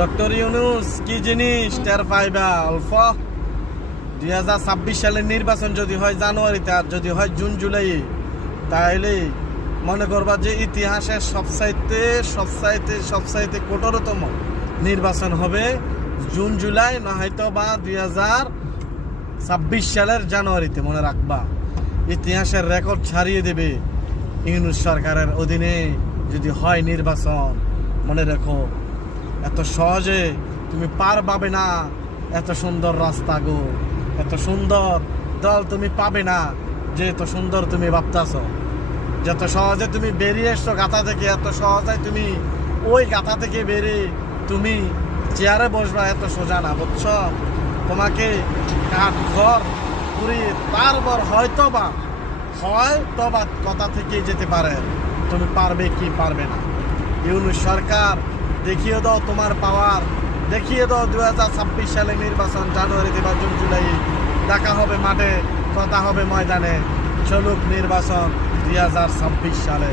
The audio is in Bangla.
ডক্টর ইউনূস কি জিনিস টের পাইবা অল্প। 2026 সালের নির্বাচন যদি হয় জানুয়ারিতে আর যদি হয় জুন জুলাই, তাহলে মনে করবা যে ইতিহাসের সবচাইতে কঠোরতম নির্বাচন হবে জুন জুলাই, না হয়তো বা 2026 সালের জানুয়ারিতে। মনে রাখবা, ইতিহাসের রেকর্ড ছাড়িয়ে দেবে ইউনূস সরকারের অধীনে যদি হয় নির্বাচন। মনে রেখো, এত সহজে তুমি পার পাবে না এত সুন্দর রাস্তা গো, এত সুন্দর দল তুমি পাবে না যে এত সুন্দর তুমি ভাবতেছ। যত সহজে তুমি বেরিয়ে এসছো গাথা থেকে, এত সহজে তুমি ওই গাথা থেকে বেরিয়ে তুমি চেয়ারে বসবা এত সোজা না, বুঝছ? তোমাকে কাঠ ঘর পুড়িয়ে তারপর হয়তো বা কথা থেকে যেতে পারে। তুমি পারবে কি পারবে না। ইউনূস সরকার দেখিয়ে দাও তোমার পাওয়ার, দেখিয়ে দাও 2026 সালে নির্বাচন জানুয়ারিতে বা জুন জুলাই। দেখা হবে মাঠে, কথা হবে ময়দানে। চলুক নির্বাচন 2026 সালে।